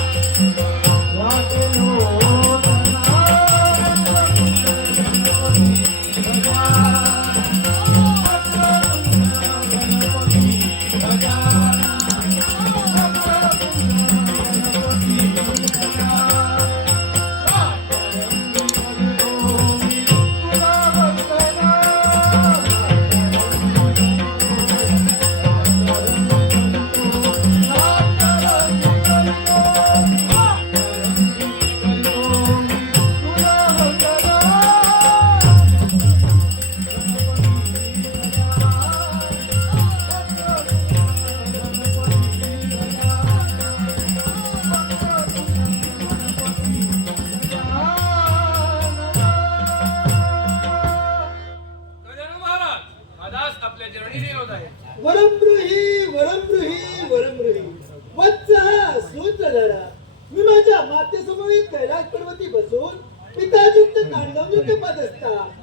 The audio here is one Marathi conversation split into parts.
Thank you. बसून पिताजींचं तांडव नृत्य पाहत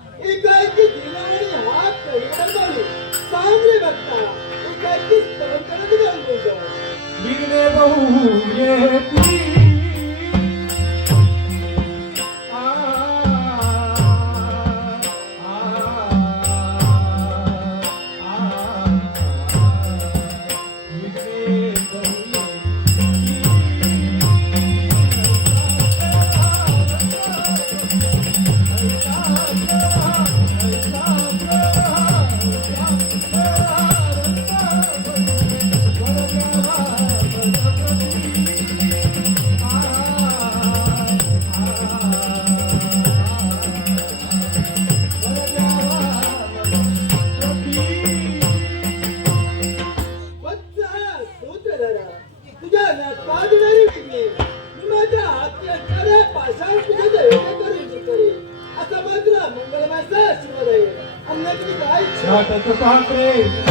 Socorro 3.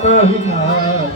કવિના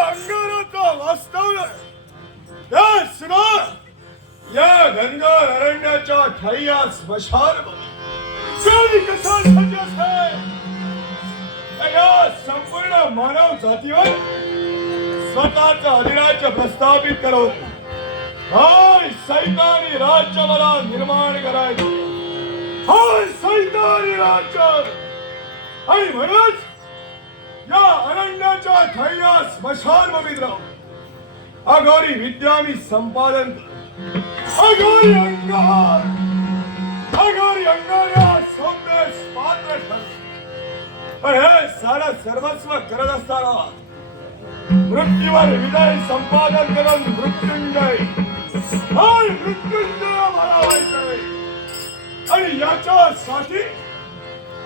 अंगाराचा वास्तव्य या या घनघोर अरण्याच्या ठाईया स्मशान कसा सज्ज असेल या संपूर्ण मानव जातीवर स्वतःचा अधिराज्य प्रस्थापित करवत हाय सैतानी राज्य मला निर्माण करायचे हाय सैतानी राज्य आणि म्हणूनच या अरण्याच्या ठाईया स्मशानभूमीत राहून अघोरी विद्या मी संपादन. करतो. अघोरी अंगार अघोरी अंगार या सौम्येस पात्र ठरतो. पण हे सारा सर्वस्व करत असताना मृत्यूवर विजय संपादन करून मृत्युंजय. मृत्युंजय मला व्हायचंय आणि याच्यासाठी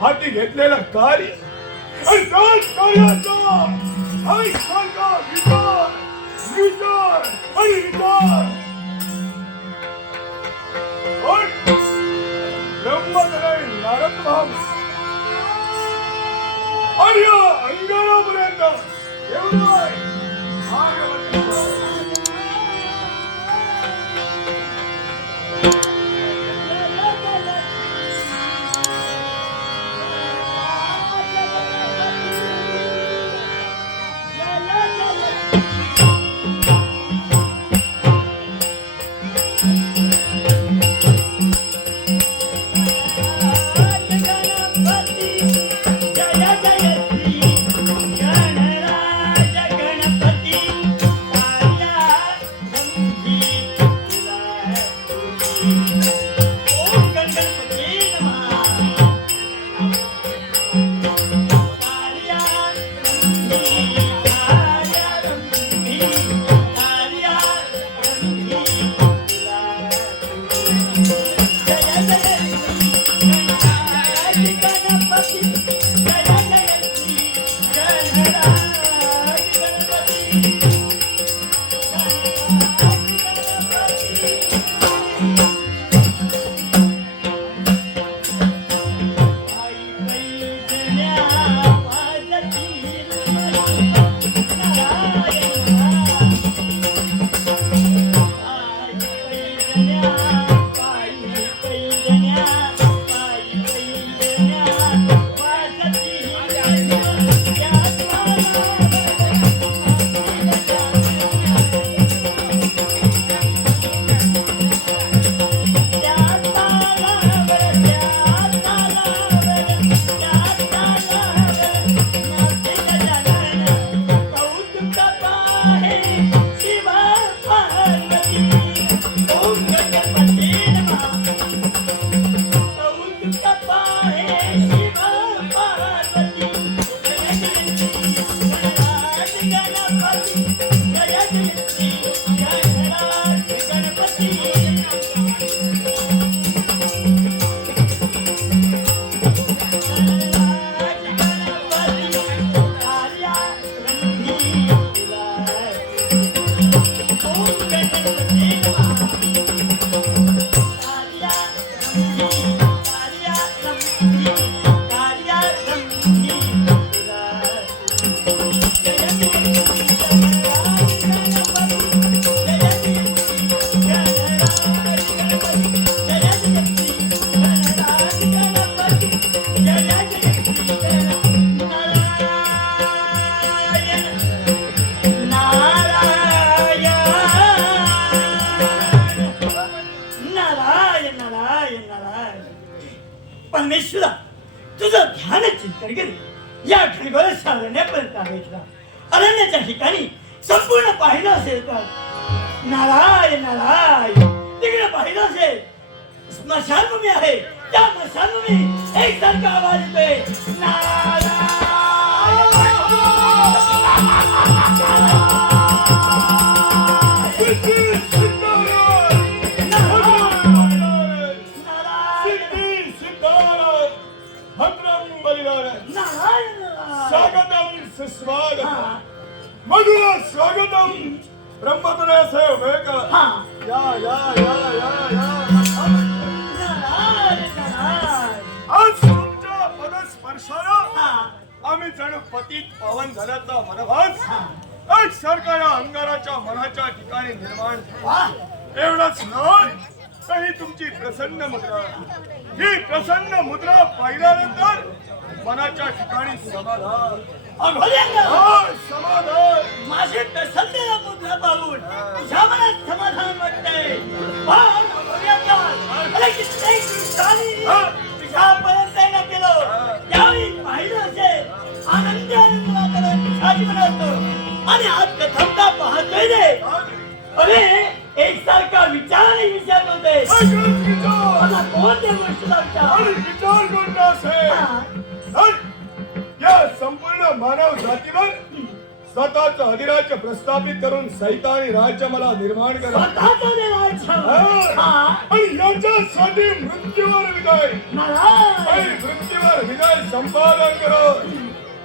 हाती घेतलेलं कार्य. आणि त्याच कार्याचा ऐकसारखा विचार विचार आणि विचार. पण नारद महामुनी आणि अंगारापर्यंत. एवढं नारायण Thank you. तुझं ध्यान चिंतन करी या खडगोळ साधण्यापर्यंत आहेतला अरण्याच्या ठिकाणी संपूर्ण पाहिलं असेल तर नारायण नारायण. तिकडे पाहिलं असेल स्मशानभूमी आहे. त्या स्मशानभूमी एकसारखा आवाज येतोय. नारायण. स्वागतम सुस्वागतम। मधुर स्वागतम। ब्रह्मपुराचे वेग हा. या या या या या. नारायण नारायण. आज तुमच्या पदस्पर्शानं आम्ही जणू पतीत पावन झाल्याचा मनभास. एक सारखा या अंगाराच्या मनाच्या ठिकाणी निर्माण एवढंच नाही तर ही तुमची प्रसन्न मुद्रा. ही प्रसन्न मुद्रा पाहिल्यानंतर मनाच्या ठिकाणी समाधान. समाधान. माझे प्रसन्न मुद्रा पाहून तुझ्या मनात समाधान वाटते पण अघोऱ्यांना अरे कित्येक दिवसांनी तुझ्यापर्यंत न केलं. यावेळी पाहिलं असेल आनंदी आनंद वातावरण तुझ्या जीवनात. आणि आज कथमता पाहतोय रे. अरे एकसारखा विचार आणि विचार होते कोणत्या गोष्टीचा विचार? विचार कोणता असेल मानव जातीवर स्वतःच अधिराज्य प्रस्थापित करून सैतानी राज्य मला निर्माण आणि याच्यासाठी मृत्यूवर विजय. आणि मृत्यूवर विजय संपादन करो.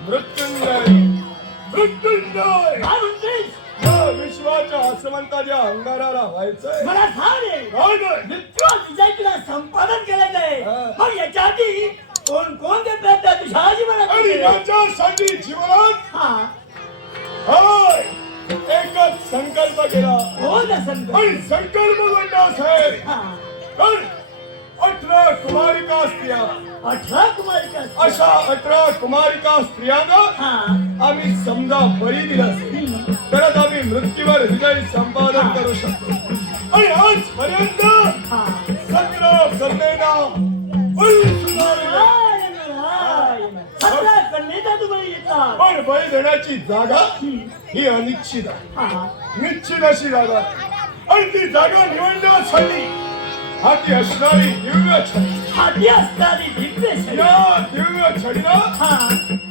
मृत्युंजय. मृत्युंजय. विश्वाच्या आसमंताच्या अंगाराला व्हायचंय. मला सांग संपादन केलं नाही हा. मग याच्या आधी कोण कोण ते प्रयत्न तुझ्या आणि जीवनात याच्यासाठी जीवनात हा. हाय एकच संकल्प केला. हो ना संत आणि संकल्प म्हणण्यास आहे. हा. तर अठरा कुमारिका स्त्रिया. अठरा कुमारिका अशा अठरा कुमारिका स्त्रियांना हा. आम्ही समजा बळी दिला असेल तरच आम्ही मृत्यूवर विजय संपादन करू शकतो. आणि आजपर्यंत हा. सतरा कन्येना बळी देण्याची जागा ही अनिश्चित आहे. निश्चित अशी जागा आणि ती जागा निवडण्यासाठी हाती असणारी दिव्य छडी. हाती असणारी दिव्य शरीर. या दिव्य छडीला हा.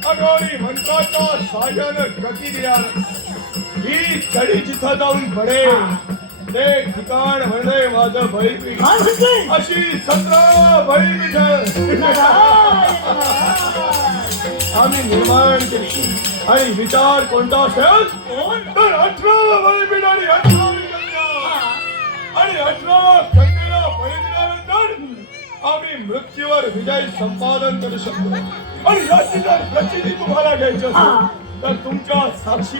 अगोरी मंत्राच्या साह्यानं गती दिल्या ही छडी जिथं जाऊन पडेल ते ठिकाण म्हणजे माझं म्हणतोय? अशी सतरा नारायण. आम्ही निर्माण केली. आणि विचार कोणता असेल? तर अठरा बळीपीठ आणि हा. आणि अठरा कन्येला बळी दिल्यानंतर आम्ही मृत्यूवर विजय संपादन करू शकतो. आणि याची जर प्रचिती तुम्हाला घ्यायची असेल तर तुमच्या साक्षी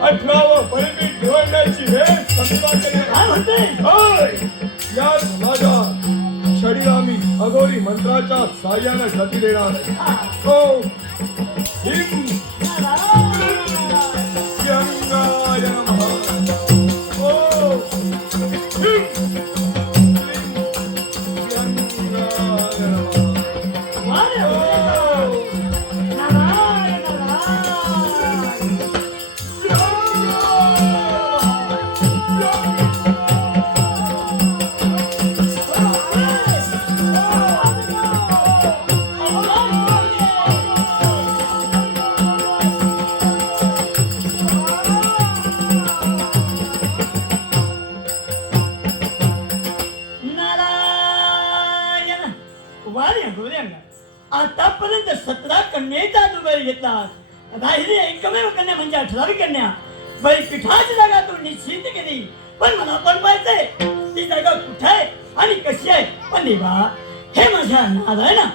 अठरावं बळीपीठ निवडण्याची वेळ समजा केली काय म्हणतोय? हाय! मी अघोरी मंत्राच्या साह्यानं गती देणार आहे. ओ हिम राहिली एकमेव कन्या म्हणजे अठरावी कन्या. बाई पिठाची जागा तू निश्चित केली. पण मला पण पाहिजे ती जागा कुठे आहे आणि कशी आहे? पण देवा हे माझ्या ना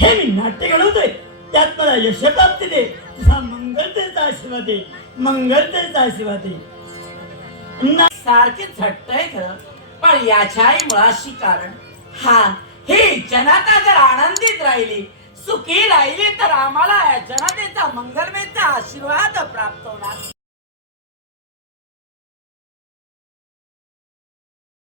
हे मी नाट्य घडवतोय. त्यात मला यशप्राप्ती दे. तुझा मंगलतेचा आशीर्वाद दे. मंगलतेचा आशीर्वाद दे. ना सारखे झटतय खरं पण याच्याही मुळाशी कारण हा ही जनता जर आनंदित राहिली सुखी राहिली तर आम्हाला या जनतेचा मंगलमेचा आशीर्वाद प्राप्त होणार.